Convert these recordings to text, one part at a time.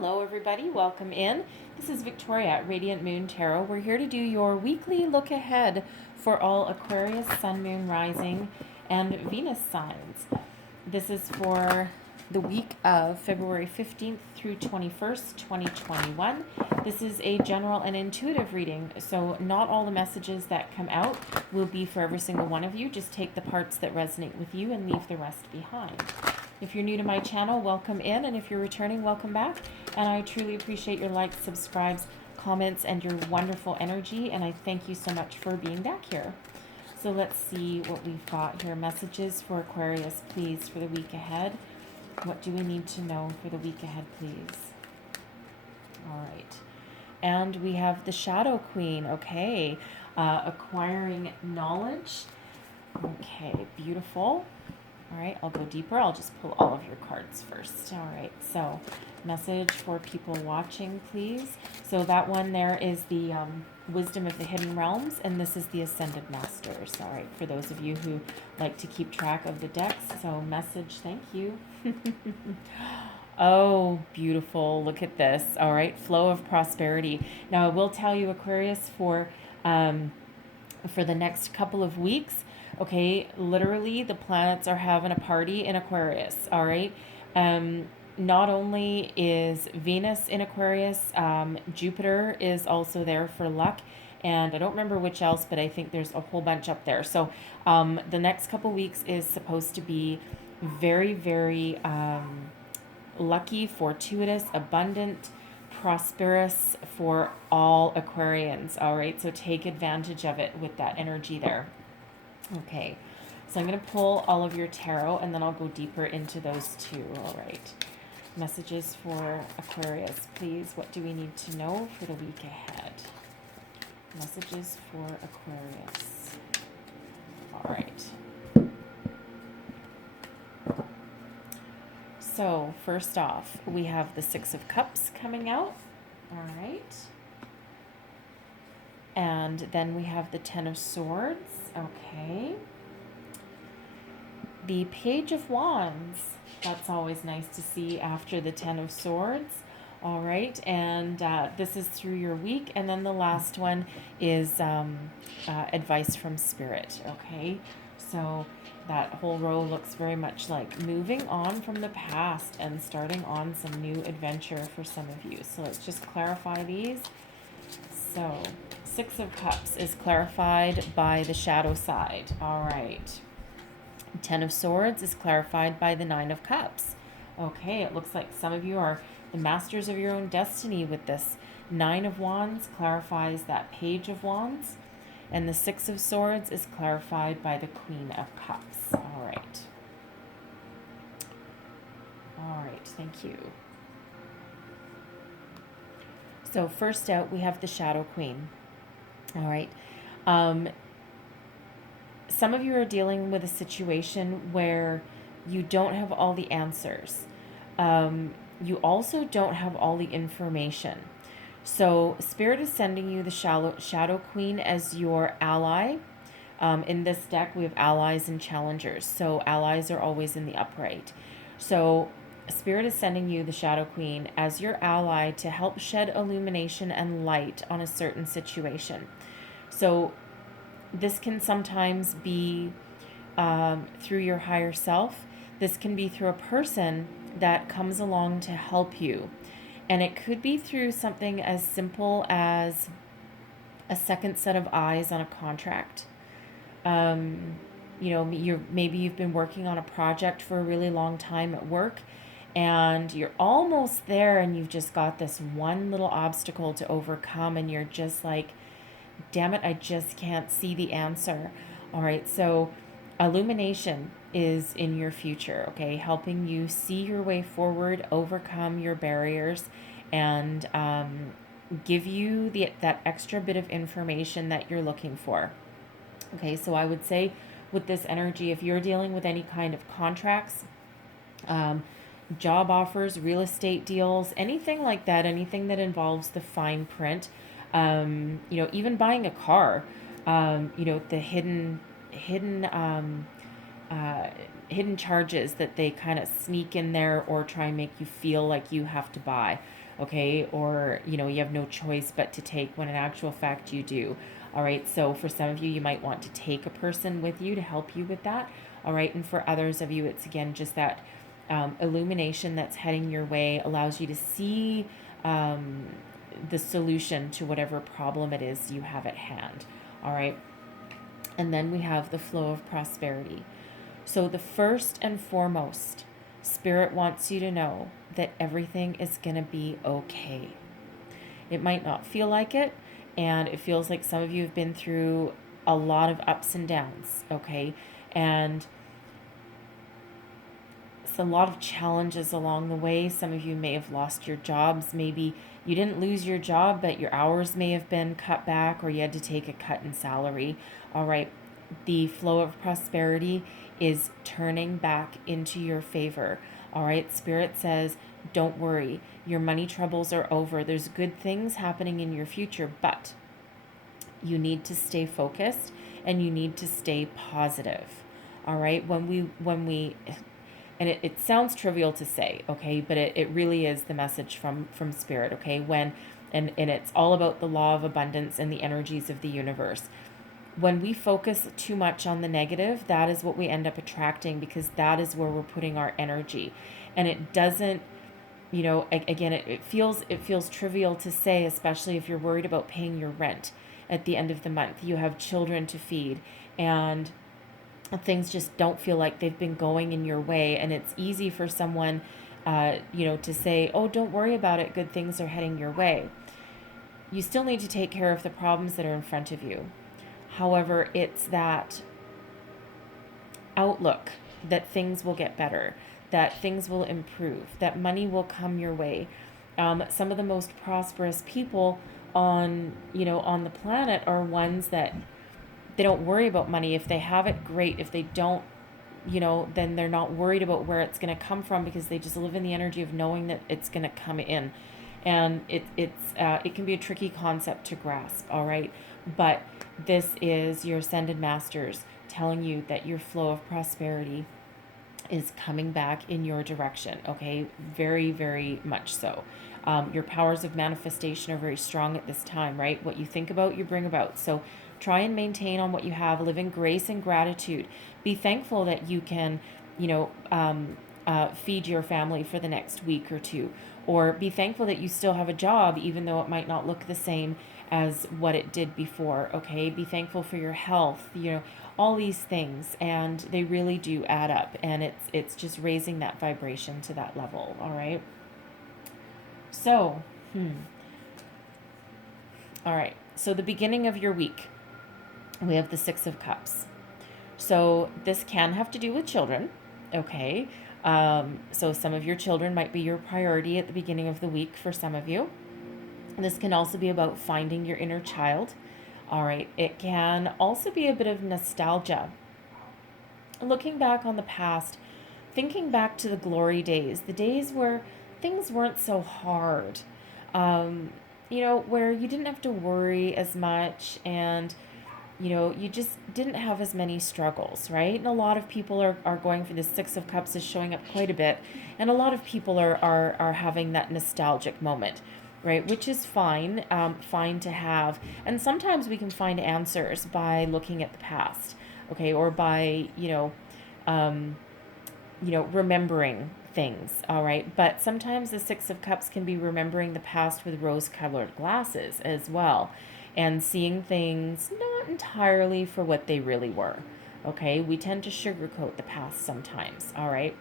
Hello everybody, welcome in. This is Victoria at Radiant Moon Tarot. We're here to do your weekly look ahead for all Aquarius, Sun, Moon, Rising, and Venus signs. This is for the week of February 15th through 21st, 2021. This is a general and intuitive reading, so not all the messages that come out will be for every single one of you. Just take the parts that resonate with you and leave the rest behind. If you're new to my channel, welcome in, and if you're returning, welcome back. And I truly appreciate your likes, subscribes, comments, and your wonderful energy, and I thank you so much for being back here. So let's see what we've got here. Messages for Aquarius, please, for the week ahead. What do we need to know for the week ahead, please? All right. And we have the Shadow Queen, okay. Acquiring knowledge. Okay, beautiful. All right, I'll go deeper. I'll just pull all of your cards first. All right, so message for people watching, please. So that one there is the Wisdom of the Hidden Realms, and this is the Ascended Masters. All right, for those of you who like to keep track of the decks. So message, thank you. Oh, beautiful. Look at this. All right, flow of prosperity. Now, I will tell you, Aquarius, for the next couple of weeks, okay, literally the planets are having a party in Aquarius, all right? Not only is Venus in Aquarius, Jupiter is also there for luck, and I don't remember which else, but I think there's a whole bunch up there. So the next couple weeks is supposed to be very, very lucky, fortuitous, abundant, prosperous for all Aquarians, all right? So take advantage of it with that energy there. Okay, so I'm going to pull all of your tarot, and then I'll go deeper into those two. All right. Messages for Aquarius, please. What do we need to know for the week ahead? Messages for Aquarius. All right. So first off, we have the Six of Cups coming out. All right. And then we have the Ten of Swords. Okay. The Page of Wands. That's always nice to see after the Ten of Swords. All right. And this is through your week. And then the last one is advice from Spirit. Okay. So that whole row looks very much like moving on from the past and starting on some new adventure for some of you. So let's just clarify these. So Six of Cups is clarified by the shadow side. All right. Ten of Swords is clarified by the Nine of Cups. Okay, it looks like some of you are the masters of your own destiny with this. Nine of Wands clarifies that Page of Wands. And the Six of Swords is clarified by the Queen of Cups. All right. All right, thank you. So first out, we have the Shadow Queen. All right. Some of you are dealing with a situation where you don't have all the answers. You also don't have all the information. So Spirit is sending you the Shadow Queen as your ally. In this deck, we have allies and challengers. So allies are always in the upright. So Spirit is sending you the Shadow Queen as your ally to help shed illumination and light on a certain situation. So this can sometimes be through your higher self. This can be through a person that comes along to help you. And it could be through something as simple as a second set of eyes on a contract. Maybe you've been working on a project for a really long time at work, and you're almost there, and you've just got this one little obstacle to overcome, and you're just like, damn it, I just can't see the answer. All right, so illumination is in your future, okay, helping you see your way forward, overcome your barriers, and give you that extra bit of information that you're looking for. Okay, so I would say with this energy, if you're dealing with any kind of contracts, job offers, real estate deals, anything like that, anything that involves the fine print, even buying a car, the hidden hidden charges that they kind of sneak in there or try and make you feel like you have to buy, okay? Or, you have no choice but to take, when in actual fact you do. All right, so for some of you, you might want to take a person with you to help you with that. All right, and for others of you, it's again just that illumination that's heading your way, allows you to see the solution to whatever problem it is you have at hand. All right, and then we have the flow of prosperity. So, the first and foremost, Spirit wants you to know that everything is going to be okay. It might not feel like it, and it feels like some of you have been through a lot of ups and downs, okay? And it's a lot of challenges along the way. Some of you may have lost your jobs. Maybe you didn't lose your job, but your hours may have been cut back, or you had to take a cut in salary. All right, the flow of prosperity is turning back into your favor. All right, Spirit says, don't worry. Your money troubles are over. There's good things happening in your future, but you need to stay focused and you need to stay positive. All right, when we and it sounds trivial to say, okay, but it really is the message from Spirit, okay? And it's all about the law of abundance and the energies of the universe. When we focus too much on the negative, that is what we end up attracting, because that is where we're putting our energy. And it doesn't, again, it feels trivial to say, especially if you're worried about paying your rent at the end of the month. You have children to feed, and things just don't feel like they've been going in your way. And it's easy for someone, to say, oh, don't worry about it. Good things are heading your way. You still need to take care of the problems that are in front of you. However, it's that outlook that things will get better, that things will improve, that money will come your way. Some of the most prosperous people on the planet are ones that they don't worry about money. If they have it, great. If they don't, then they're not worried about where it's going to come from, because they just live in the energy of knowing that it's going to come in. And it can be a tricky concept to grasp, all right? But this is your ascended masters telling you that your flow of prosperity is coming back in your direction, okay? Very, very much so. Your powers of manifestation are very strong at this time, right? What you think about, you bring about. So try and maintain on what you have. Live in grace and gratitude. Be thankful that you can, feed your family for the next week or two. Or be thankful that you still have a job, even though it might not look the same as what it did before, okay? Be thankful for your health, all these things, and they really do add up, and it's just raising that vibration to that level, all right? So, all right, so the beginning of your week, we have the Six of Cups. So this can have to do with children, okay? So some of your children might be your priority at the beginning of the week for some of you. This can also be about finding your inner child. All right, it can also be a bit of nostalgia. Looking back on the past, thinking back to the glory days, the days where things weren't so hard, where you didn't have to worry as much, and you just didn't have as many struggles, right? And a lot of people are going for the Six of Cups is showing up quite a bit. And a lot of people are having that nostalgic moment, right? Which is fine, fine to have. And sometimes we can find answers by looking at the past, okay? Or by, remembering things, all right? But sometimes the Six of Cups can be remembering the past with rose-colored glasses as well, and seeing things not entirely for what they really were, okay? We tend to sugarcoat the past sometimes, all right?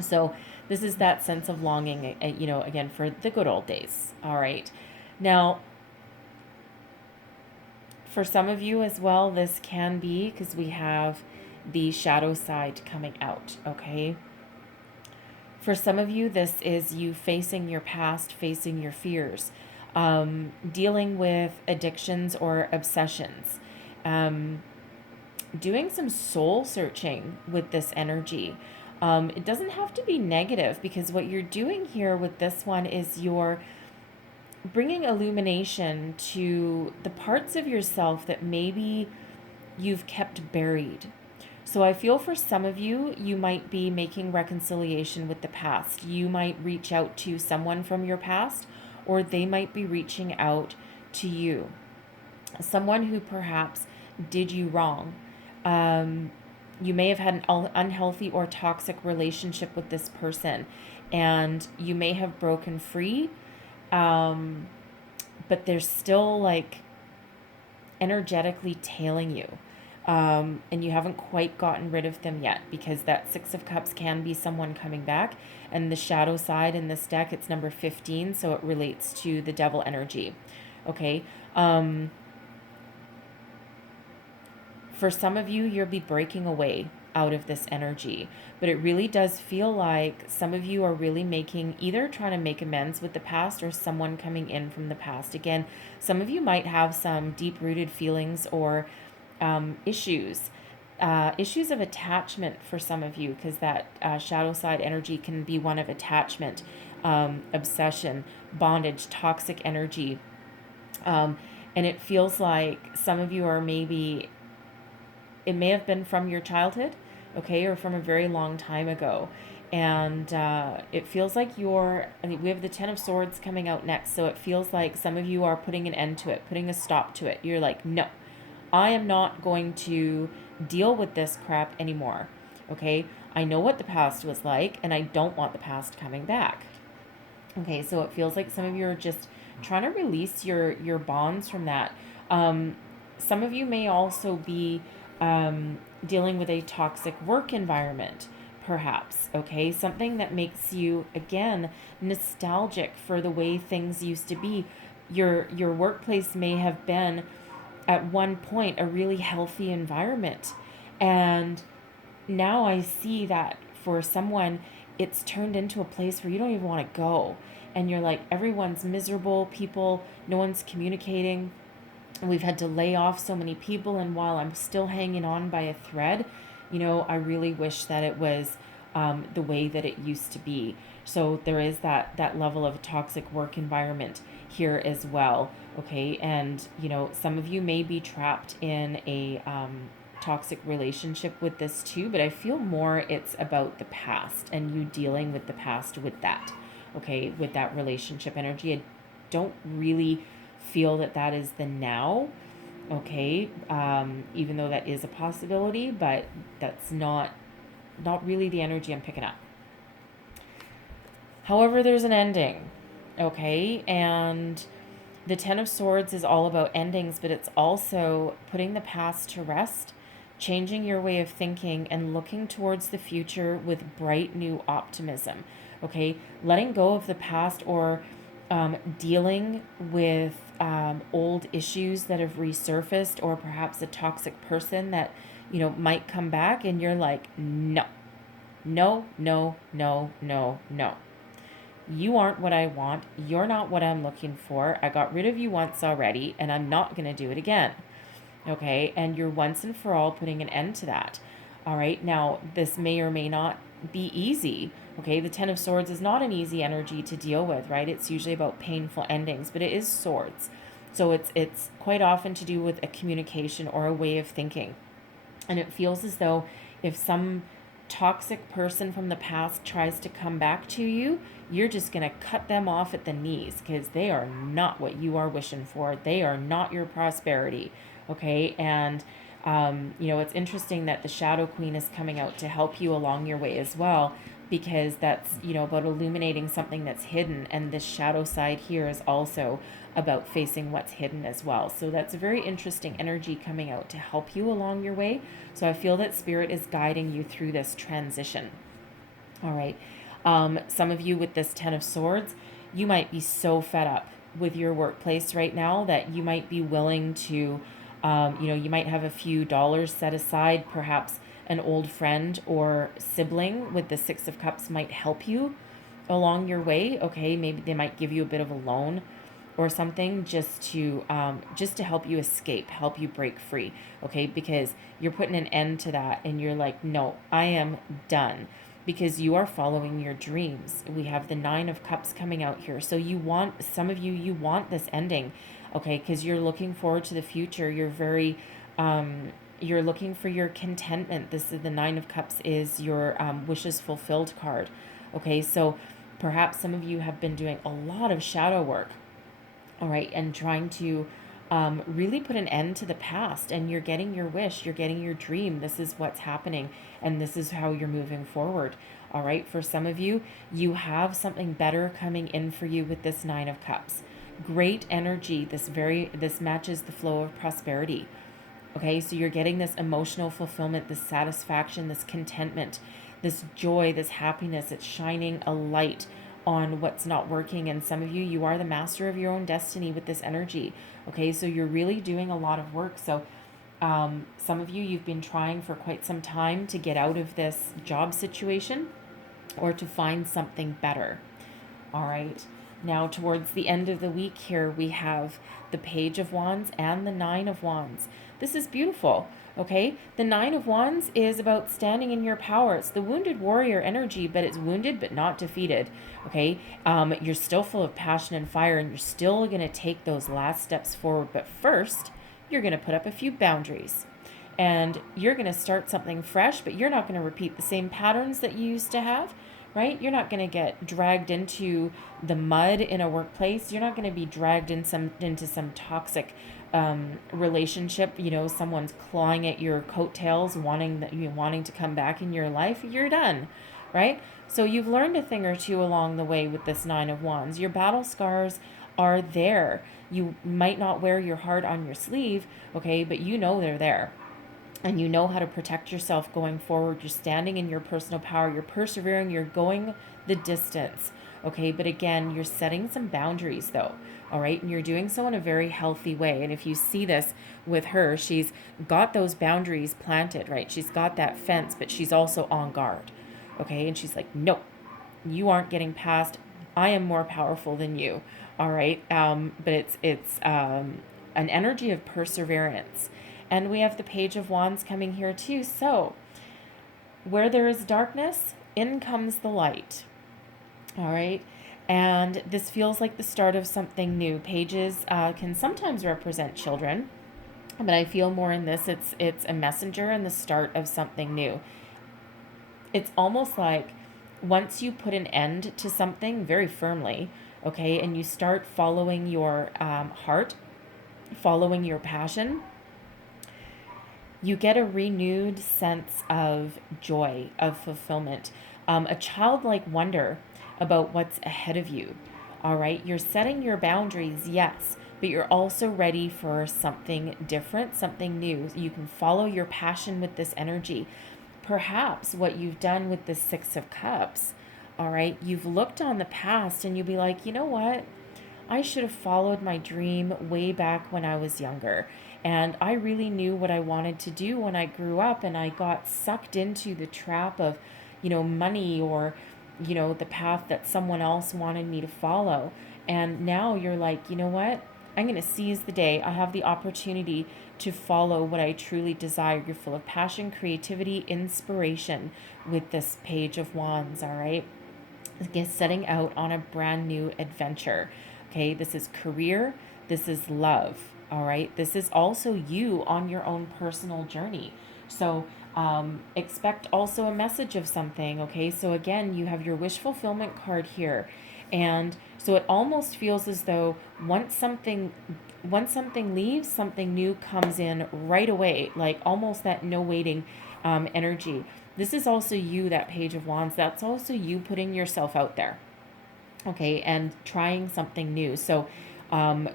So this is that sense of longing, again, for the good old days, all right? Now, for some of you as well, this can be because we have the shadow side coming out, okay? For some of you, this is you facing your past, facing your fears, dealing with addictions or obsessions, doing some soul searching with this energy. It doesn't have to be negative, because what you're doing here with this one is you're bringing illumination to the parts of yourself that maybe you've kept buried, So I feel for some of you, you might be making reconciliation with the past. You might reach out to someone from your past, or they might be reaching out to you. Someone who perhaps did you wrong. You may have had an unhealthy or toxic relationship with this person, and you may have broken free, but they're still like energetically tailing you. And you haven't quite gotten rid of them yet, because that Six of Cups can be someone coming back. And the shadow side in this deck, it's number 15, so it relates to the devil energy. Okay. For some of you, you'll be breaking away out of this energy, but it really does feel like some of you are really either trying to make amends with the past, or someone coming in from the past. Again, some of you might have some deep-rooted feelings or issues of attachment for some of you, because that shadow side energy can be one of attachment, obsession, bondage, toxic energy. And it feels like some of you are it may have been from your childhood, okay, or from a very long time ago. And it feels like we have the Ten of Swords coming out next. So it feels like some of you are putting an end to it, putting a stop to it. You're like, no, I am not going to deal with this crap anymore. Okay. I know what the past was like, and I don't want the past coming back. Okay. So it feels like some of you are just trying to release your bonds from that. Some of you may also be dealing with a toxic work environment, perhaps. Okay. Something that makes you, again, nostalgic for the way things used to be. Your workplace may have been at one point a really healthy environment, and now I see that for someone it's turned into a place where you don't even want to go, and you're like, everyone's miserable, no one's communicating, and we've had to lay off so many people, and while I'm still hanging on by a thread, I really wish that it was the way that it used to be. So there is that level of a toxic work environment here as well. Okay. And, some of you may be trapped in a toxic relationship with this too, but I feel more it's about the past and you dealing with the past with that. Okay. With that relationship energy. I don't really feel that is the now. Okay. Even though that is a possibility, but that's not really the energy I'm picking up. However, there's an ending. Okay. And the Ten of Swords is all about endings, but it's also putting the past to rest, changing your way of thinking, and looking towards the future with bright new optimism. Okay. Letting go of the past, or dealing with old issues that have resurfaced, or perhaps a toxic person that, might come back, and you're like, no, no, no, no, no, no. You aren't what I want. You're not what I'm looking for. I got rid of you once already, and I'm not going to do it again. Okay. And you're once and for all putting an end to that. All right. Now, this may or may not be easy. Okay. The Ten of Swords is not an easy energy to deal with, right? It's usually about painful endings, but it is swords. So it's quite often to do with a communication or a way of thinking. And it feels as though if some toxic person from the past tries to come back to you, you're just going to cut them off at the knees, because they are not what you are wishing for. They are not your prosperity. Okay. And, it's interesting that the Shadow Queen is coming out to help you along your way as well, because that's, about illuminating something that's hidden. And this shadow side here is also about facing what's hidden as well. So that's a very interesting energy coming out to help you along your way. So I feel that Spirit is guiding you through this transition. All right. Some of you with this Ten of Swords, you might be so fed up with your workplace right now that you might be willing to, you might have a few dollars set aside. Perhaps an old friend or sibling with the Six of Cups might help you along your way. Okay. Maybe they might give you a bit of a loan or something, just to help you escape, help you break free. Okay. Because you're putting an end to that, and you're like, no, I am done, because you are following your dreams. We have the Nine of Cups coming out here. So some of you want this ending. Okay. Because you're looking forward to the future. You're very, You're looking for your contentment. This is the Nine of Cups, is your wishes fulfilled card. Okay, so perhaps some of you have been doing a lot of shadow work, all right, and trying to really put an end to the past, and you're getting your wish, you're getting your dream. This is what's happening, and this is how you're moving forward. All right, for some of you, you have something better coming in for you with this Nine of Cups. Great energy. This matches the flow of prosperity. Okay, so you're getting this emotional fulfillment, this satisfaction, this contentment, this joy, this happiness. It's shining a light on what's not working. And some of you, you are the master of your own destiny with this energy. Okay, so you're really doing a lot of work. So some of you, you've been trying for quite some time to get out of this job situation or to find something better. All right. Now, towards the end of the week here, we have the Page of Wands and the Nine of Wands. This is beautiful, okay? The Nine of Wands is about standing in your power. It's the wounded warrior energy, but it's wounded but not defeated, okay? You're still full of passion and fire, and you're still going to take those last steps forward. But first, you're going to put up a few boundaries. And you're going to start something fresh, but you're not going to repeat the same patterns that you used to have. Right? You're not going to get dragged into the mud in a workplace. You're not going to be dragged into some toxic relationship. You know, someone's clawing at your coattails, wanting to come back in your life. You're done, right? So you've learned a thing or two along the way with this Nine of Wands. Your battle scars are there. You might not wear your heart on your sleeve, okay, but you know they're there. And you know how to protect yourself going forward. You're standing in your personal power. You're persevering. You're going the distance. Okay, but again, you're setting some boundaries though. All right, and you're doing so in a very healthy way. And if you see this with her, she's got those boundaries planted, right? She's got that fence, but she's also on guard. Okay, and she's like, no, you aren't getting past. I am more powerful than you. All right, but it's an energy of perseverance. And we have the Page of Wands coming here too. So where there is darkness, in comes the light. All right. And this feels like the start of something new. Pages can sometimes represent children, but I feel more in this, it's a messenger and the start of something new. It's almost like once you put an end to something very firmly, okay, and you start following your heart, following your passion, you get a renewed sense of joy, of fulfillment, a childlike wonder about what's ahead of you. All right, you're setting your boundaries, yes, but you're also ready for something different, something new. You can follow your passion with this energy. Perhaps what you've done with the Six of Cups, all right, you've looked on the past and you'll be like, you know what? I should have followed my dream way back when I was younger. And I really knew what I wanted to do when I grew up, and I got sucked into the trap of, money or, the path that someone else wanted me to follow. And now you're like, you know what? I'm going to seize the day. I have the opportunity to follow what I truly desire. You're full of passion, creativity, inspiration with this Page of Wands, all right? Again, setting out on a brand new adventure. Okay, this is career. This is love. All right. This is also you on your own personal journey. So expect also a message of something. Okay. So again, you have your wish fulfillment card here. And so it almost feels as though once something leaves, something new comes in right away, like almost that no waiting energy. This is also you, that Page of Wands. That's also you putting yourself out there. Okay. And trying something new. So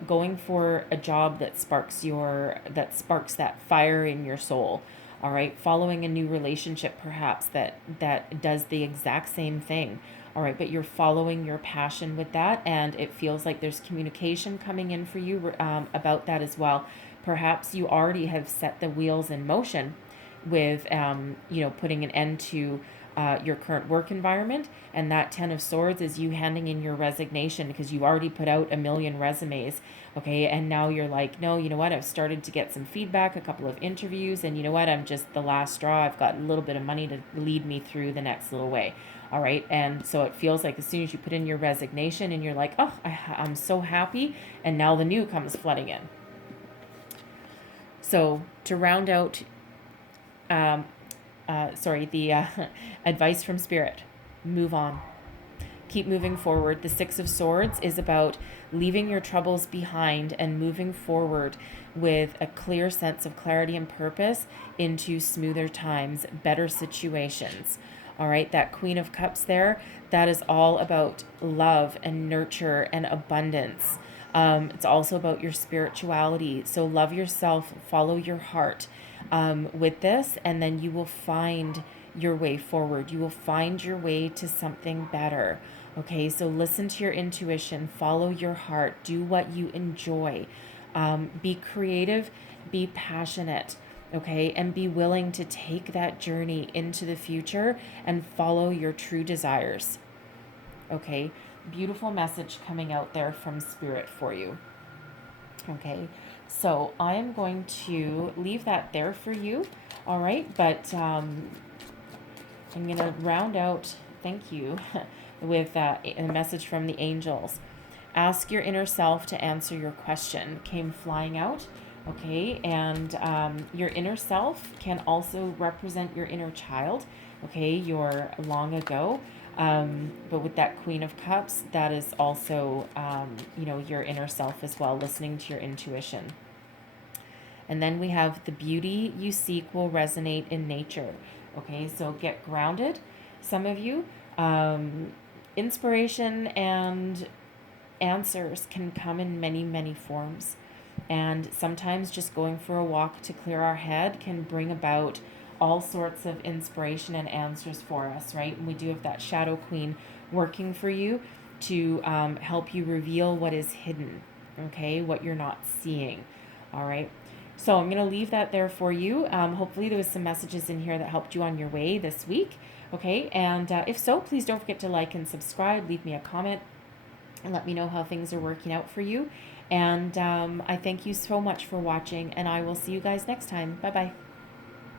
going for a job that sparks that fire in your soul. All right, following a new relationship perhaps that does the exact same thing. All right, but you're following your passion with that, and it feels like there's communication coming in for you about that as well. Perhaps you already have set the wheels in motion with putting an end to your current work environment, and that Ten of Swords is you handing in your resignation because you already put out a million resumes, okay, and now you're like, no, you know what, I've started to get some feedback, a couple of interviews, and you know what, I'm just the last straw. I've got a little bit of money to lead me through the next little way. All right, and so it feels like as soon as you put in your resignation and you're like, oh, I'm so happy, and now the new comes flooding in. So to round out advice from Spirit. Move on. Keep moving forward. The Six of Swords is about leaving your troubles behind and moving forward with a clear sense of clarity and purpose into smoother times, better situations. All right, that Queen of Cups there, that is all about love and nurture and abundance. It's also about your spirituality. So love yourself, follow your heart with this, and then you will find your way forward. You will find your way to something better. Okay, so listen to your intuition, follow your heart, do what you enjoy, be creative, be passionate, okay, and be willing to take that journey into the future and follow your true desires. Okay, beautiful message coming out there from Spirit for you. Okay, so I am going to leave that there for you. All right, but I'm going to round out, thank you, with a message from the angels. Ask your inner self to answer your question. Came flying out. Okay, and your inner self can also represent your inner child. Okay, your long ago. But with that Queen of Cups, that is also, your inner self as well, listening to your intuition. And then we have the beauty you seek will resonate in nature. Okay, so get grounded. Some of you, inspiration and answers can come in many, many forms. And sometimes just going for a walk to clear our head can bring about all sorts of inspiration and answers for us, right? And we do have that Shadow Queen working for you to help you reveal what is hidden, okay? What you're not seeing, all right? So I'm going to leave that there for you. Hopefully there was some messages in here that helped you on your way this week, okay? And if so, please don't forget to like and subscribe. Leave me a comment and let me know how things are working out for you. And I thank you so much for watching, and I will see you guys next time. Bye-bye.